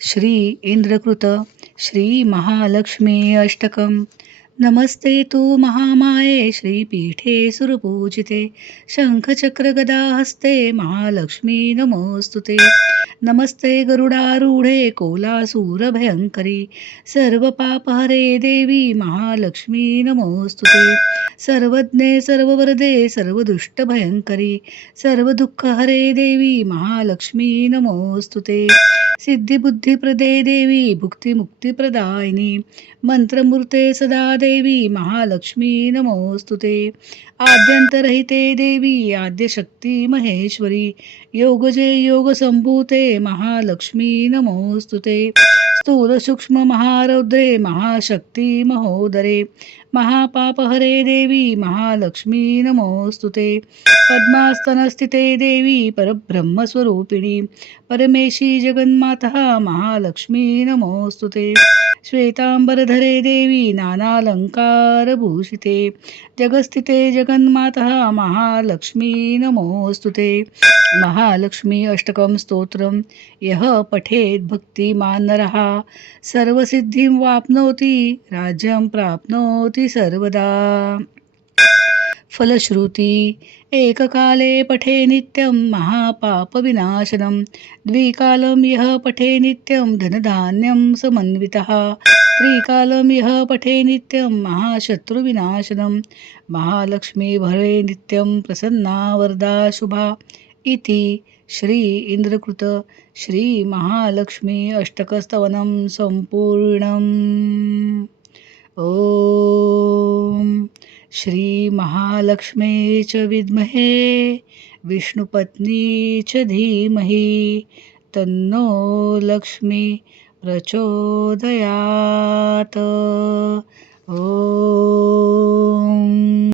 श्री इंद्रकृत श्री महालक्ष्मी अष्टकम् नमस्ते तु महामाये श्रीपीठे सुरपूजिते शङ्खचक्रगदाहस्ते महालक्ष्मी नमोऽस्तुते नमस्ते गरुडारूढे कोलासूरभयङ्करी सर्वपापहरे देवी महालक्ष्मी नमोऽस्तुते सर्वज्ञे सर्ववरदे सर्वदुष्टभयङ्करी सर्वदुःखहरे देवी महालक्ष्मी नमोऽस्तुते सिद्धिबुद्धिप्रदे देवी भुक्तिमुक्तिप्रदायिनी मंत्रमूर्ते सदा देवी महालक्ष्मी नमोस्तुते आद्यंतरहिते देवी आद्यशक्ती महेश्वरी योगजे योगसंभूते महालक्ष्मी नमोस्तुते स्थूल सूक्ष्म महारौद्रे महाशक्ती महोदरे महापापहरे देवी महालक्ष्मी नमोस्तुते पद्मास्तनस्थिते देवी परब्रह्मस्वरूपिणी परमेशी जगन्माता महालक्ष्मी नमोस्तुते श्वेतांबरधरे देवी नानालंकारभूषिते जगस्थिते जगन्माता महालक्ष्मी नमोस्तुते महालक्ष्मी अष्टकं स्तोत्रं यः पठेत् भक्तिमान् नरः सर्वसिद्धिं वाप्नोति राज्यं प्राप्नोति सर्वदा फलश्रुती एककाले पठे नित्यं महापापविनाशनं द्विकालं यः पठे नित्यं धनधान्यं समन्वितः त्रिकालं यः पठे नित्यं महाशत्रुविनाशनं महालक्ष्मी भवे नित्यं प्रसन्ना वरदा शुभा इति श्री इंद्रकृत श्री महालक्ष्मी अष्टकस्तवनं संपूर्णम् ओम श्री महालक्ष्मी च विद्महे विष्णुपत्नी च धीमहि तन्नो लक्ष्मी प्रचोदयात्